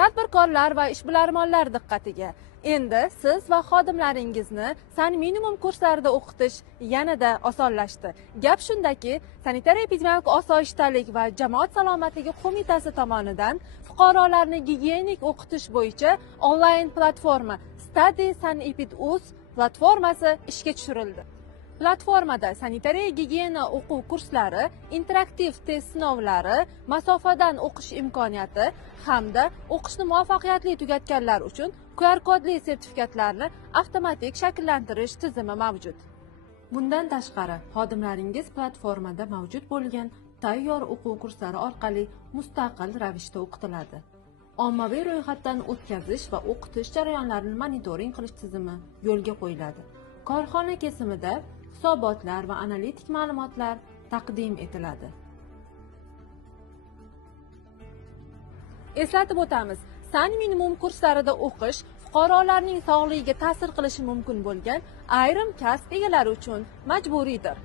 Tadbirkorlar va ishbilarmonlar diqqatiga. Endi siz va xodimlaringizni minimum kurslarida o'qitish yanada osonlashdi. Gap shundaki, sanitariya-epidemiologik osoyishtalik va jamoat salomatligi qo'mitasi tomonidan fuqarolarni gigiyenik o'qitish bo'yicha onlayn platforma Study SanEpid.uz platformasi ishga tushirildi. Platformada sanitariya-gigiyena o'quv kurslari, interaktiv test sinovlari, masofadan o'qish imkoniyati hamda o'qishni muvaffaqiyatli tugatganlar uchun QR kodli sertifikatlarni avtomatik shakllantirish tizimi mavjud. Bundan tashqari, xodimlaringiz platformada mavjud bo'lgan tayyor o'quv kurslari orqali mustaqil ravishda o'qitiladi. Ommaviy ro'yxatdan o'tkazish va o'qitish jarayonlarini monitoring qilish tizimi yo'lga qo'yiladi. Korxona kesimida hisobotlar va analitik ma'lumotlar taqdim etiladi. Eslatib o'tamiz, minimum kurslarida o'qish fuqarolarning sog'ligiga ta'sir qilishi mumkin bo'lgan ayrim kasb egalari uchun majburiydir.